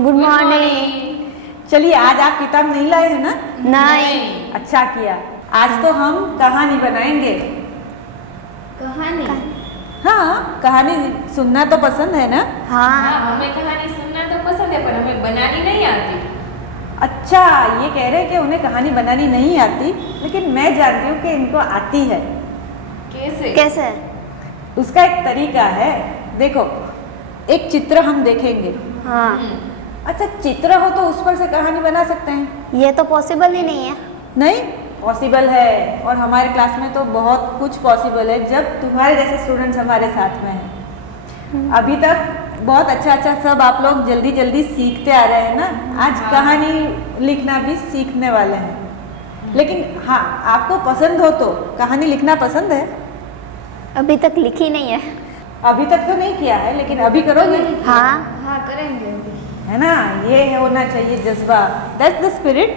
Good morning. चलिए, आज आप किताब नहीं लाए हैं ना? नहीं। अच्छा किया। आज तो हम कहानी बनाएंगे। कहानी? हाँ, कहानी सुनना तो पसंद है ना? हाँ, हमें कहानी सुनना तो पसंद है, पर हमें बनानी नहीं आती। अच्छा, ये कह रहे हैं कि उन्हें कहानी बनानी नहीं आती, लेकिन मैं जानती हूँ कि इनको आती है। कैसे? कैसे? उसका एक तरीका है। देखो, एक चित्र हम देखेंगे। हाँ, अच्छा, चित्र हो तो उस पर से कहानी बना सकते हैं? ये तो पॉसिबल ही नहीं है। नहीं, पॉसिबल है। और हमारे क्लास में तो बहुत कुछ पॉसिबल है, जब तुम्हारे जैसे स्टूडेंट्स हमारे साथ में हैं। अभी तक बहुत अच्छा अच्छा सब आप लोग जल्दी जल्दी सीखते आ रहे हैं ना। आज कहानी लिखना भी सीखने वाले हैं। लेकिन हाँ, आपको पसंद हो तो कहानी लिखना पसंद है? अभी तक लिखी नहीं है। अभी तक तो नहीं किया है, लेकिन अभी करोगे? हाँ, हाँ, करेंगे अभी। है ना, ये होना चाहिए जज्बा। That's the spirit.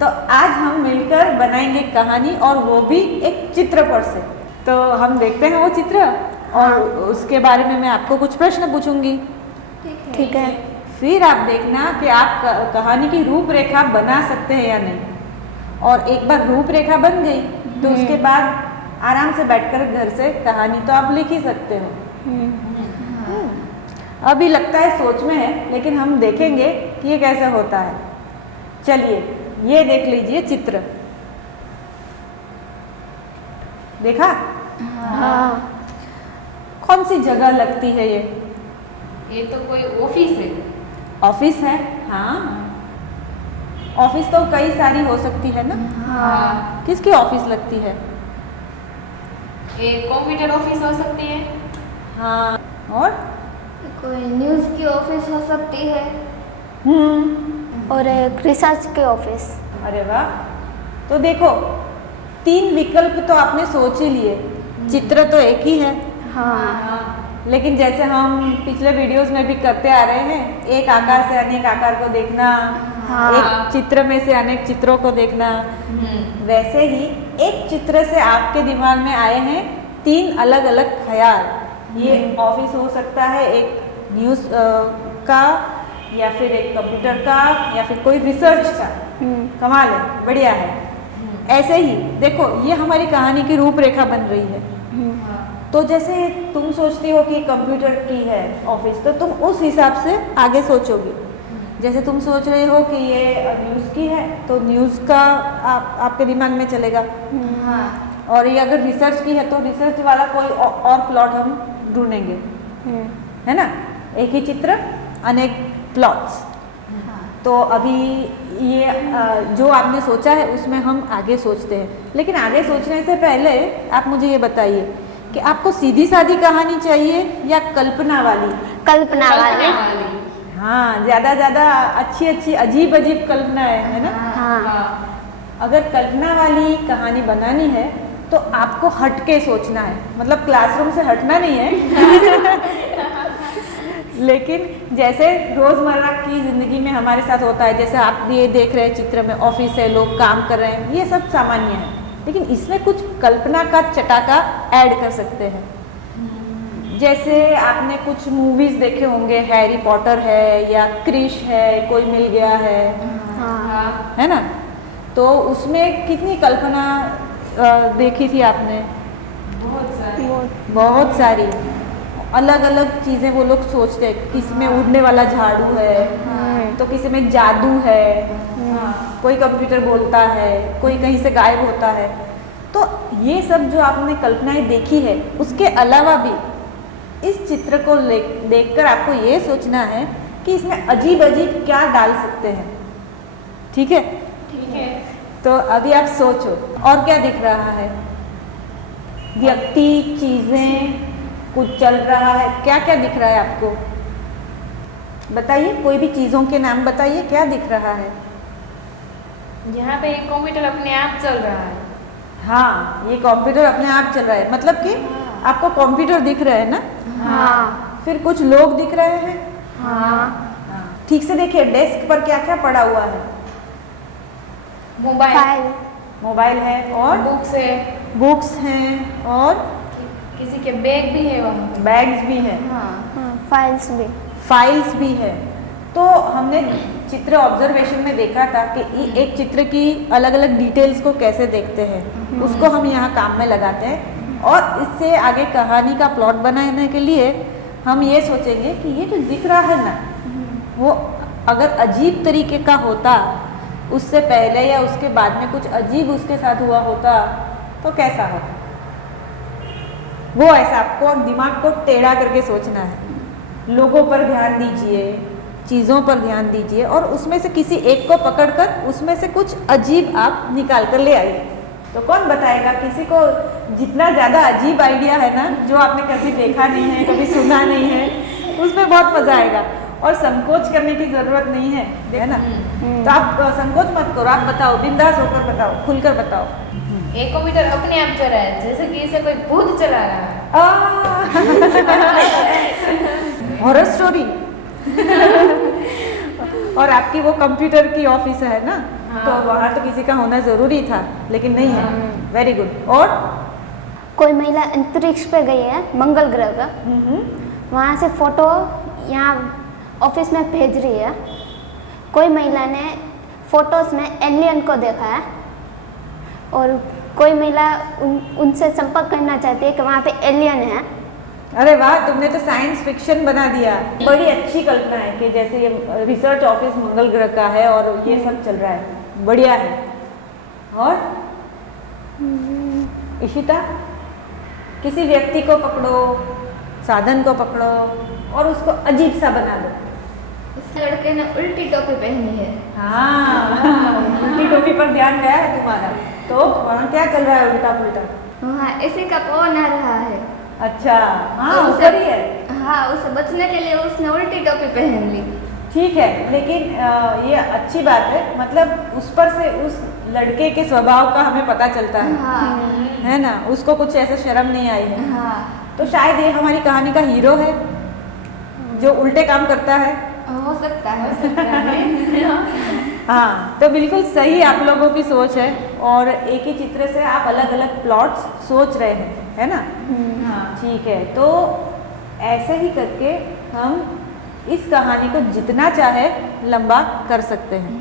तो आज हम मिलकर बनाएंगे कहानी, और वो भी एक चित्र पर से। तो हम देखते हैं वो चित्र, और उसके बारे में मैं आपको कुछ प्रश्न पूछूंगी। ठीक है। फिर आप देखना कि आप कहानी की रूपरेखा बना सकते हैं या नहीं। और एक बार रूपरेखा बन गई तो उसके बाद आराम से बैठकर घर से कहानी तो आप लिख ही सकते हो। अभी लगता है सोच में है, लेकिन हम देखेंगे कि ये कैसे होता है। चलिए, ये देख लीजिए चित्र। देखा? हाँ, कौन सी जगह लगती है ये? ये तो कोई ऑफिस है। ऑफिस है? हाँ, ऑफिस तो कई सारी हो सकती है ना। हाँ। किसकी ऑफिस लगती है? एक कंप्यूटर ऑफिस हो सकती है। हाँ, और कोई न्यूज़ की ऑफिस हो सकती है। और एक रिसर्च के ऑफिस। अरे वाह। तो देखो, 3 विकल्प तो आपने सोच ही लिए। चित्र तो एक ही है, हाँ, लेकिन जैसे हम पिछले वीडियोस में भी करते आ रहे हैं, एक आकार से अनेक आकार को देखना, हाँ। एक चित्र में से अनेक चित्रों को देखना, वैसे ही एक चित्र से आपके दिमाग में आए हैं 3 अलग अलग ख्याल। ये ऑफिस हो सकता है, एक न्यूज़ का, या फिर एक कंप्यूटर का, या फिर कोई रिसर्च का। कमाल है, बढ़िया है। ऐसे ही देखो, ये हमारी कहानी की रूपरेखा बन रही है। तो जैसे तुम सोचती हो कि कंप्यूटर की है ऑफिस, तो तुम उस हिसाब से आगे सोचोगी। जैसे तुम सोच रहे हो कि ये न्यूज़ की है, तो न्यूज़ का आपके दिमाग में चलेगा। और ये अगर रिसर्च की है, तो रिसर्च वाला कोई और प्लॉट हम ढूंढेंगे, है ना। एक ही चित्र, अनेक प्लॉट्स। तो अभी ये जो आपने सोचा है उसमें हम आगे सोचते हैं। लेकिन आगे सोचने से पहले आप मुझे ये बताइए कि आपको सीधी सादी कहानी चाहिए या कल्पना वाली? कल्पना वाली। हाँ, ज़्यादा अच्छी अच्छी अजीब अजीब कल्पना है ना। हाँ, अगर कल्पना वाली कहानी बनानी है तो आपको हट के सोचना है, मतलब क्लासरूम से हटना नहीं है। लेकिन जैसे रोज़मर्रा की ज़िंदगी में हमारे साथ होता है, जैसे आप ये देख रहे हैं चित्र में ऑफिस है, लोग काम कर रहे हैं, ये सब सामान्य है। लेकिन इसमें कुछ कल्पना का चटाका ऐड कर सकते हैं। जैसे आपने कुछ मूवीज़ देखे होंगे, हैरी पॉटर है या क्रिश है, कोई मिल गया है ना। तो उसमें कितनी कल्पना देखी थी आपने? बहुत सारी अलग अलग चीज़ें वो लोग सोचते हैं। किसी में उड़ने वाला झाड़ू है, तो किसी में जादू है, कोई कंप्यूटर बोलता है, कोई कहीं से गायब होता है। तो ये सब जो आपने कल्पनाएं देखी है, उसके अलावा भी इस चित्र को देखकर आपको ये सोचना है कि इसमें अजीब अजीब क्या डाल सकते हैं। ठीक है? ठीक है। तो अभी आप सोचो, और क्या दिख रहा है? व्यक्ति, चीज़ें, कुछ चल रहा है, क्या क्या दिख रहा है आपको? बताइए, कोई भी चीज़ों के नाम बताइए, क्या दिख रहा है? यहाँ पे एक कंप्यूटर अपने आप चल रहा है। हाँ, ये कंप्यूटर अपने आप चल रहा है, मतलब कि आपको कंप्यूटर दिख रहे हैं ना। हाँ, फिर कुछ लोग दिख रहे हैं। हाँ, ठीक से देखिए, डेस्क पर क्या क्या पड़ा हुआ है? मोबाइल है, और बुक्स हैं, और किसी के बैग भी है वहाँ पे। बैग्स भी हैं, फाइल्स भी। फाइल्स भी है। तो हमने चित्र ऑब्जर्वेशन में देखा था कि एक चित्र की अलग अलग डिटेल्स को कैसे देखते हैं, उसको हम यहाँ काम में लगाते हैं। और इससे आगे कहानी का प्लॉट बनाने के लिए हम ये सोचेंगे कि ये जो दिख रहा है ना, वो अगर अजीब तरीके का होता, उससे पहले या उसके बाद में कुछ अजीब उसके साथ हुआ होता तो कैसा होता। वो ऐसा आपको दिमाग को टेढ़ा करके सोचना है। लोगों पर ध्यान दीजिए, चीज़ों पर ध्यान दीजिए और उसमें से किसी एक को पकड़कर उसमें से कुछ अजीब आप निकाल कर ले आइए। तो कौन बताएगा? किसी को जितना ज़्यादा अजीब आइडिया है ना, जो आपने कभी देखा नहीं है, कभी सुना नहीं है, उसमें बहुत मज़ा आएगा और संकोच करने की ज़रूरत नहीं है ना। तो आप संकोच मत करो, आप बताओ, बिंदास होकर बताओ, खुलकर बताओ। एक कंप्यूटर अपने आप चल रहा है, जैसे कि इसे कोई भूत चला रहा है। Horror story. और आपकी वो कंप्यूटर की ऑफिस है ना, तो वहाँ तो किसी का होना ज़रूरी था, लेकिन नहीं है। Very good. और कोई महिला अंतरिक्ष पे गई है, मंगल ग्रह का, वहाँ से फोटो यहाँ ऑफिस में भेज रही है। कोई महिला ने फोटोज में एलियन को देखा है और कोई महिला उनसे संपर्क करना चाहती है कि वहाँ पे एलियन है। अरे वाह, तुमने तो साइंस फिक्शन बना दिया। बड़ी अच्छी कल्पना है कि जैसे ये रिसर्च ऑफिस मंगल ग्रह का है और ये सब चल रहा है, बढ़िया है। और इशिता, किसी व्यक्ति को पकड़ो, साधन को पकड़ो और उसको अजीब सा बना दो। उस लड़के ने उल्टी टोपी पहनी है। हाँ, उल्टी टोपी पर ध्यान गया है तुम्हारा। तो वहाँ क्या चल रहा है उल्टा पुल्टा? वहाँ एसी का पवन आ रहा है। अच्छा, हाँ, तो ऊपर ही है। हाँ, उसे बचने के लिए उसने उल्टी टोपी पहन ली। ठीक है, लेकिन ये अच्छी बात है, मतलब उस पर से उस लड़के के स्वभाव का हमें पता चलता है। हाँ, है ना, उसको कुछ ऐसा शर्म नहीं आई है। हाँ, तो शायद ये हमारी कहानी का हीरो है जो उल्टे काम करता है। हो सकता है। हाँ, तो बिल्कुल सही आप लोगों की सोच है और एक ही चित्र से आप अलग अलग प्लॉट्स सोच रहे हैं, है ना। हाँ, ठीक है। तो ऐसे ही करके हम इस कहानी को जितना चाहे लंबा कर सकते हैं।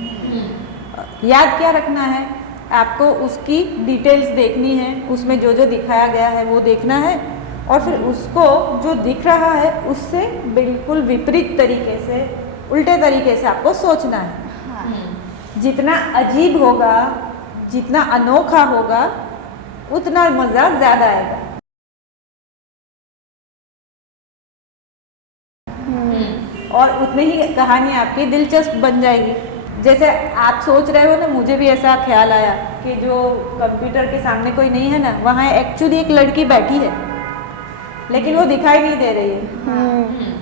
याद क्या रखना है आपको? उसकी डिटेल्स देखनी है, उसमें जो जो दिखाया गया है वो देखना है और फिर उसको जो दिख रहा है उससे बिल्कुल विपरीत तरीके से, उल्टे तरीके से आपको सोचना है। जितना अजीब होगा, जितना अनोखा होगा, उतना मज़ा ज़्यादा आएगा। और उतनी ही कहानी आपकी दिलचस्प बन जाएगी। जैसे आप सोच रहे हो ना, मुझे भी ऐसा ख्याल आया कि जो कंप्यूटर के सामने कोई नहीं है ना, वहाँ एक्चुअली एक लड़की बैठी है, लेकिन वो दिखाई नहीं दे रही है।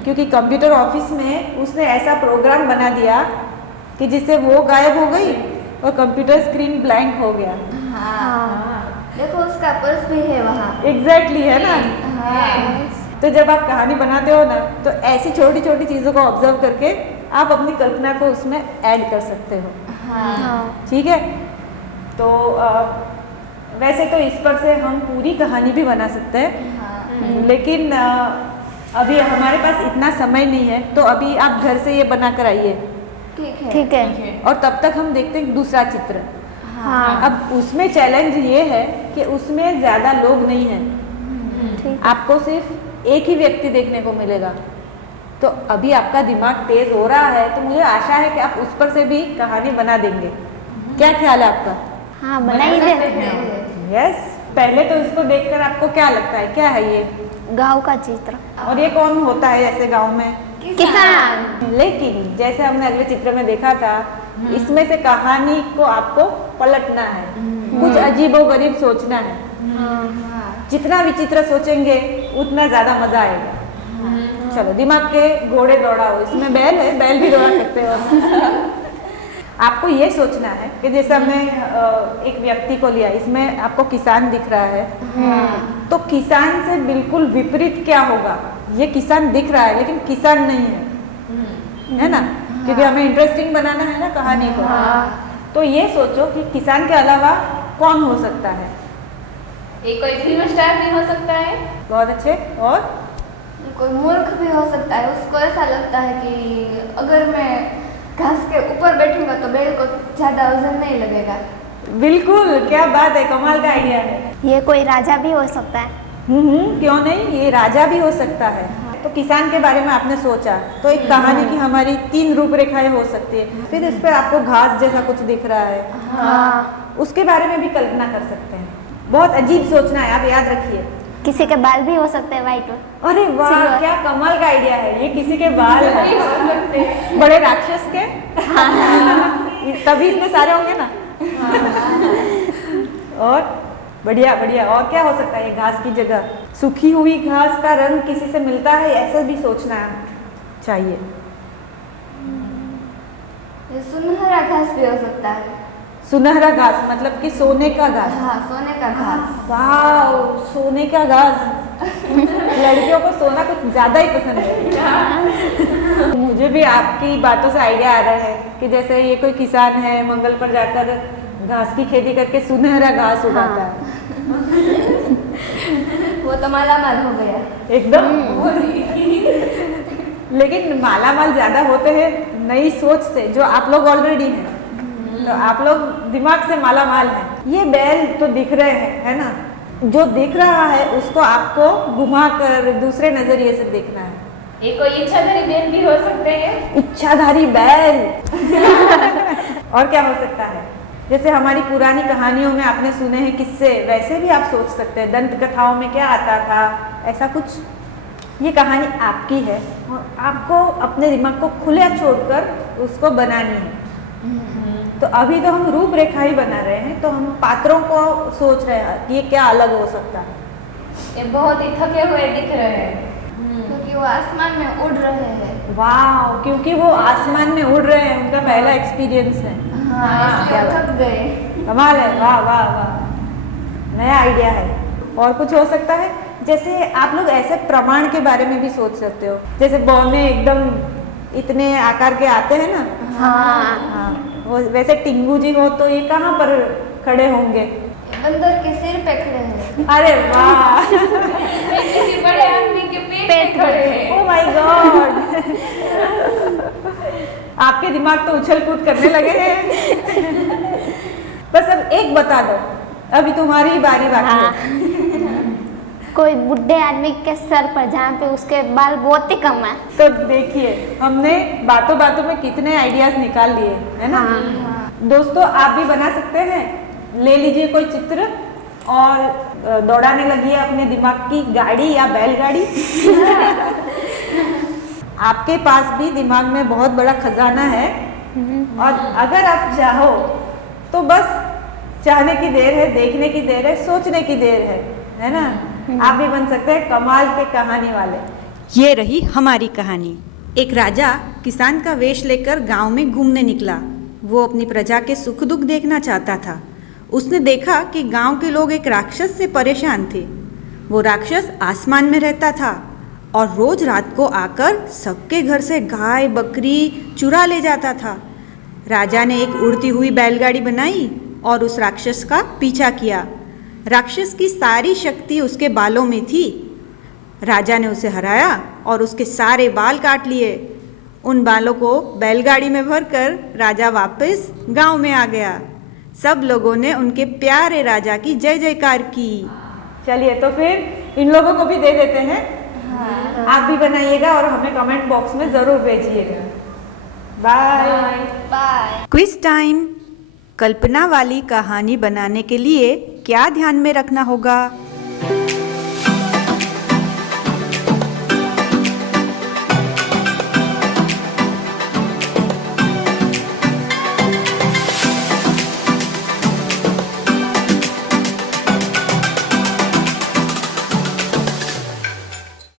क्योंकि कंप्यूटर ऑफिस में उसने ऐसा प्रोग्राम बना दिया कि जिससे वो गायब हो गई और कंप्यूटर स्क्रीन ब्लैंक हो गया। हाँ, देखो उसका पर्स भी है वहाँ। एग्जैक्टली, है ना। हाँ, तो जब आप कहानी बनाते हो ना, तो ऐसी छोटी छोटी चीज़ों को ऑब्जर्व करके आप अपनी कल्पना को उसमें ऐड कर सकते हो। हाँ, ठीक है। तो वैसे तो इस पर से हम पूरी कहानी भी बना सकते हैं, लेकिन अभी हमारे पास इतना समय नहीं है, तो अभी आप घर से ये बना कर आइए। ठीक है। ठीक है। और तब तक हम देखते हैं दूसरा चित्र। हाँ, अब उसमें चैलेंज ये है कि उसमें ज़्यादा लोग नहीं हैं, ठीक। आपको सिर्फ एक ही व्यक्ति देखने को मिलेगा। तो अभी आपका दिमाग तेज हो रहा है, तो मुझे आशा है कि आप उस पर से भी कहानी बना देंगे। क्या ख्याल है आपका? हाँ, बनाइए। यस। पहले तो इसको देखकर आपको क्या लगता है, क्या है ये? गाँव का चित्र। और ये कौन होता है ऐसे गांव में? किसान। लेकिन जैसे हमने अगले चित्र में देखा था, इसमें से कहानी को आपको पलटना है, कुछ अजीबोगरीब सोचना है। जितना विचित्र सोचेंगे उतना ज्यादा मजा आएगा। चलो, दिमाग के घोड़े दौड़ाओ। इसमें बैल है, बैल भी दौड़ा सकते हो। आपको ये सोचना है कि जैसे हमने एक व्यक्ति को लिया, इसमें आपको किसान दिख रहा है, तो किसान से बिल्कुल विपरीत क्या होगा? ये किसान दिख रहा है लेकिन किसान नहीं है ना, क्योंकि हमें इंटरेस्टिंग बनाना है ना कहानी को। तो ये सोचो कि किसान के अलावा कौन हो सकता है? एक कोई फिल्म स्टार भी हो सकता है। बहुत अच्छे। और कोई मूर्ख भी हो सकता है, उसको ऐसा लगता है कि अगर मैं घास के ऊपर बैठूंगा तो बैल को ज़्यादा वजन नहीं लगेगा। बिल्कुल, क्या बात है, कमाल का आइडिया है। ये कोई राजा भी हो सकता है। क्यों नहीं, ये राजा भी हो सकता है। तो किसान के बारे में आपने सोचा, तो एक कहानी की हमारी 3 रूपरेखाएं हो सकती है। फिर इस पर आपको घास जैसा कुछ दिख रहा है, हाँ। उसके बारे में भी कल्पना कर सकते हैं। बहुत अजीब सोचना है, आप याद रखिए। किसी के बाल भी हो सकते हैं वाइट। अरे वाह, सिल्वर। क्या कमाल का आइडिया है, ये किसी के बाल हैं। बड़े राक्षस के। तभी इतने सारे होंगे ना। और बढ़िया बढ़िया, और क्या हो सकता है ये घास की जगह? सूखी हुई घास का रंग किसी से मिलता है, ऐसा भी सोचना चाहिए। ये सुनहरा घास भी हो सकता है। सुनहरा घास मतलब कि सोने का घास। हाँ, सोने का घास। वाह, सोने का घास। लड़कियों को सोना कुछ ज्यादा ही पसंद है। मुझे भी आपकी बातों से आइडिया आ रहा है कि जैसे ये कोई किसान है, मंगल पर जाकर घास की खेती करके सुनहरा घास उगाता है। वो तो मालामाल हो गया एकदम। लेकिन मालामाल ज्यादा होते हैं नई सोच से, जो आप लोग ऑलरेडी हैं। तो आप लोग दिमाग से मालामाल हैं। ये बैल तो दिख रहे हैं, है ना? जो दिख रहा है उसको आपको घुमाकर दूसरे नजरिए से देखना है। ये कोई इच्छाधारी बैल भी हो सकते हैं। इच्छाधारी बैल। और क्या हो सकता है? जैसे हमारी पुरानी कहानियों में आपने सुने हैं किस्से, वैसे भी आप सोच सकते हैं। दंत कथाओं में क्या आता था, ऐसा कुछ। ये कहानी आपकी है और आपको अपने दिमाग को खुला छोड़कर उसको बनानी है। तो अभी तो हम रूपरेखा ही बना रहे हैं, तो हम पात्रों को सोच रहे हैं कि ये क्या अलग हो सकता है। ये बहुत ही थके हुए दिख रहे हैं। क्योंकि वो आसमान में उड़ रहे हैं। वाह, क्योंकि वो आसमान में उड़ रहे हैं, उनका पहला एक्सपीरियंस है। हाँ, इसलिए वो थक गए। कमाल है, वाह वाह वाह, नया आइडिया है। और कुछ हो सकता है, जैसे आप लोग ऐसे प्रमाण के बारे में भी सोच सकते हो। जैसे बौने एकदम इतने आकार के आते हैं ना। हाँ, वो वैसे टिंगू जी हो तो ये कहाँ पर खड़े होंगे? बंदर के सिर पे खड़े हैं। अरे वाह। किसी बड़े आदमी के पेट में खड़े हैं। Oh my God. आपके दिमाग तो उछल कूद करने लगे हैं। बस अब एक बता दो, अभी तुम्हारी ही बारी बाकी है। कोई बुढ़े आदमी के सर पर, जहाँ पे उसके बाल बहुत ही कम है। तो देखिए, हमने बातों बातों में कितने आइडियाज निकाल लिए, है ना? दोस्तों, आप भी बना सकते हैं। ले लीजिए कोई चित्र और दौड़ाने लगिए अपने दिमाग की गाड़ी या बैलगाड़ी। आपके पास भी दिमाग में बहुत बड़ा खजाना है, और अगर आप चाहो तो बस चाहने की देर है, देखने की देर है, सोचने की देर है ना? आप भी बन सकते हैं कमाल के कहानी वाले। ये रही हमारी कहानी। एक राजा किसान का वेश लेकर गांव में घूमने निकला। वो अपनी प्रजा के सुख दुख देखना चाहता था। उसने देखा कि गांव के लोग एक राक्षस से परेशान थे। वो राक्षस आसमान में रहता था और रोज रात को आकर सबके घर से गाय बकरी चुरा ले जाता था। राजा ने एक उड़ती हुई बैलगाड़ी बनाई और उस राक्षस का पीछा किया। राक्षस की सारी शक्ति उसके बालों में थी। राजा ने उसे हराया और उसके सारे बाल काट लिए। उन बालों को बैलगाड़ी में भरकर राजा वापस गांव में आ गया। सब लोगों ने उनके प्यारे राजा की जय जयकार की। चलिए, तो फिर इन लोगों को भी दे देते हैं। आप भी बनाइएगा और हमें कमेंट बॉक्स में ज़रूर भेजिएगा। Bye bye. Quiz time. कल्पना वाली कहानी बनाने के लिए क्या ध्यान में रखना होगा?